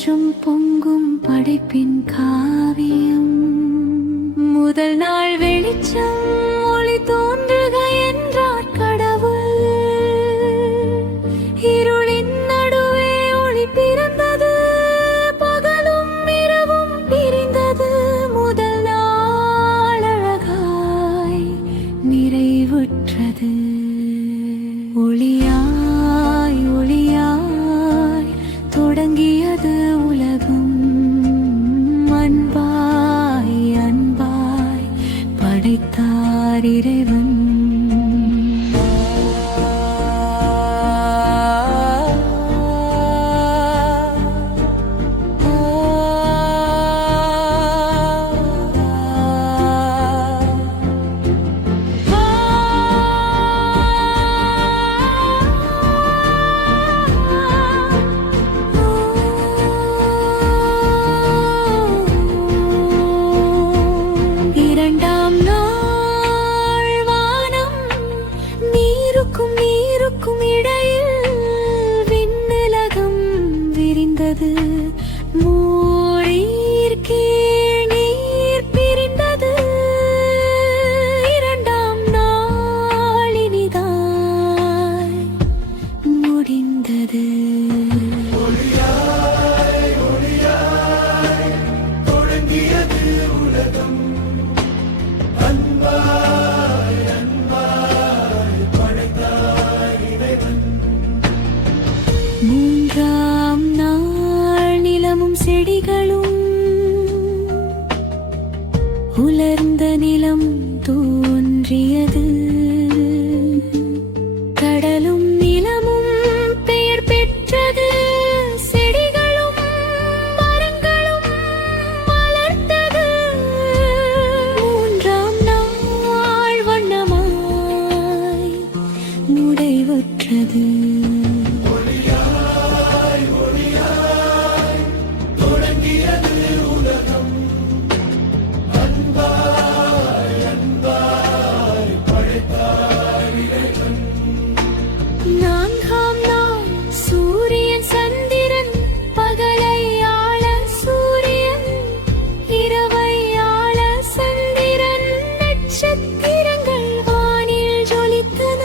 சந்தோஷம் பொங்கும் படைப்பின் காவியம். முதல் நாள் வெளிச்சம் ஒளி தோன்றுக என்றார் கடவுள். இருளின் நடுவே ஒளி பிறந்தது, பகலும் இரவும் பிரிந்தது. முதல் நாள் அழகாய் நிறைவுற்றது. ஒளியாய் ஒளியாய் தொடங்கியது உலகம். அன்பாய் அன்பாய் படைத்தார் இறைவன். இரண்டாம் நாள் வானம் நீருக்கும் நீருக்கும் இடையில் விண்ணுலகம் விரிந்தது. மூரீர் கீழ் நீர் பிரிந்தது. இரண்டாம் நாள் இனிதாய் முடிந்தது. மூன்றாம் நாள் நிலமும் செடிகளும் உலர்ந்த நிலம் தோன்றியது. கடலும் நிலமும் பெயர் பெற்றது. செடிகளும் மரங்களும் மலர்ந்தது. மூன்றாம் நாள் வண்ணமாய் முடிவுற்றது. நான்காம் நாள் சூரியன் சந்திரன் பகலை ஆள சூரியன், இரவை ஆள சந்திரன். நட்சத்திரங்கள் வானில் ஜொலித்தன.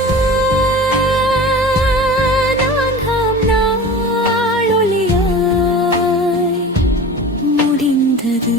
நான்காம் நாள் ஒளியாய் முடிந்தது.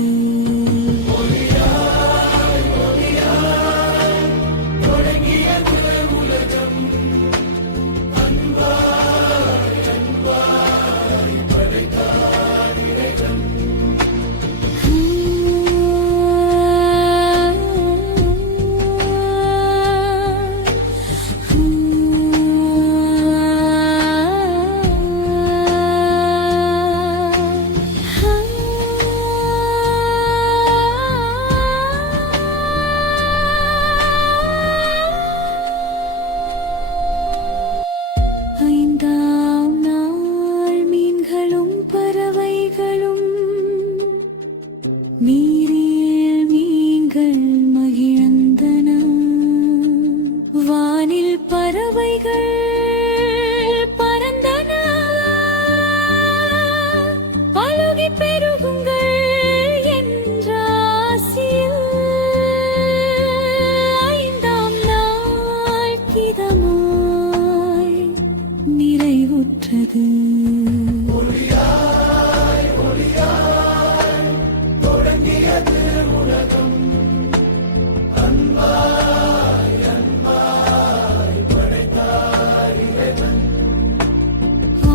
ஐந்தாம் நாள் மீன்களும் பறவைகளும் நீரில் மீன்கள் மகிழ்ந்தன. வானில் பறவைகள் பறந்தன. பலுகி பெருகுங்கள் என்ற ஆசியில். ஐந்தாம் நாள் கிதமாய் நிறைவுற்றது.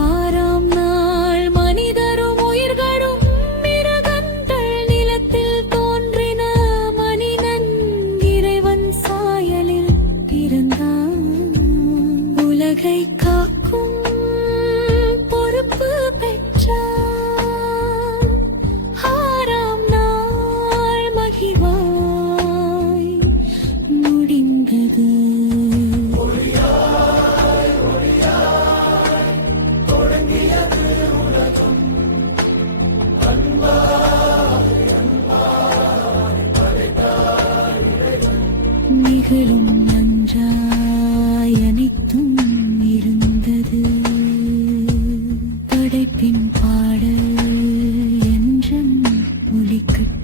ஆறாம் நாள் மனிதரும் உயிர்களும் மிருகங்கள் நிலத்தில் தோன்றின. மனிதன் இறைவன் சாயலில் பிறந்தான். உலகை காக்கும் பொறுப்பு பெற்றான். ஆறாம் நாள் மகிழ்வாய் முடிந்தது. நிகழும் நன்றாய் அனைத்தும் இருந்தது. படைப்பின் பாடல் கட்டி